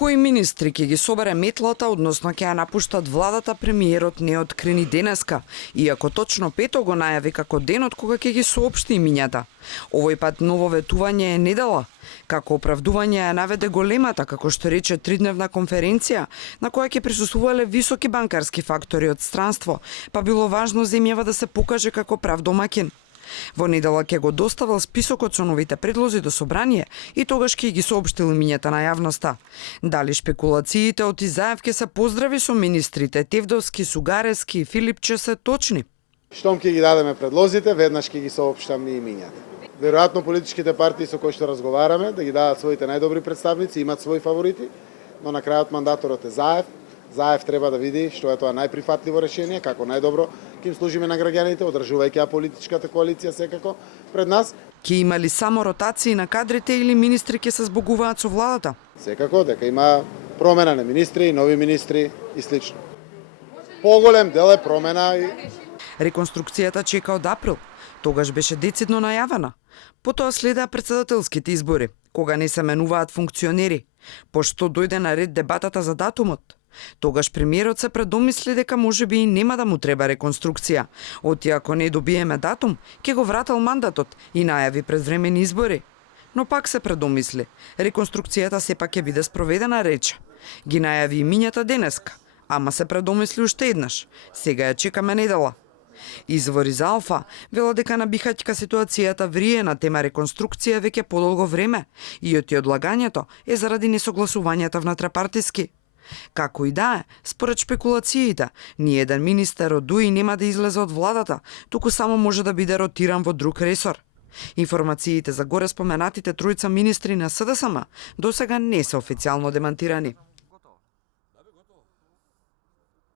Кои министри ќе ги собере метлата, односно ќе ја напуштат владата, премиерот не откри ни денеска, иако точно пето го најави како денот кога ќе ги соопшти имињата. Овој пат ново ветување е недела. Како оправдување ја наведе големата, како што рече, тридневна конференција, на која ќе присуствувале високи банкарски фактори од странство, па било важно земјава да се покаже како прав домаќин. Во недела ќе го доставил списокот со новите предлози до собрание и тогаш ќе ги соопштил имињата на јавноста. Дали шпекулациите од Изаев ќе се поздрави со министрите Тевдовски, Сугарески и Филипче се точни? Штом ќе ги дадеме предлозите, веднаш ќе ги соопштам и имињата. Веројатно политичките партии со кои што разговараме да ги дадат своите најдобри представници, имаат своји фаворити, но на крајот мандаторот е Заев. Заев треба да види што е тоа најприфатливо решение, како најдобро ќе им служиме на граѓаните, одржувајќи ја политичката коалиција секако пред нас. Ќе има ли само ротации на кадрите или министри ќе се збогуваат со владата? Секако дека има промена на министри, нови министри и слично. Поголем дел е промена и Реконструкцијата чека од април. Тогаш беше децидно најавена. Потоа следеа претседателските избори, кога не се менуваат функционери. Пошто дојде на ред дебатата за датумот. Тогаш премиерот се предомисли дека можеби и нема да му треба реконструкција. Оти ако не добиеме датум, ќе го врател мандатот и најави предвремени избори. Но пак се предомисли. Реконструкцијата сепак ќе биде спроведена, рече. Ги најави имињата денеска, ама се предомисли уште еднаш. Сега ја чекаме недела. Извори за Алфа велат дека на Бихаќка ситуацијата врие на тема реконструкција веќе подолго време и оти одлагањето е заради несогласувањата внатропартиски. Како и да е, според шпекулациите, ни еден министер од ДУИ нема да излезе од владата, туку само може да биде ротиран во друг ресор. Информациите за горе споменатите тројца министри на СДСМ досега не се официјално демантирани.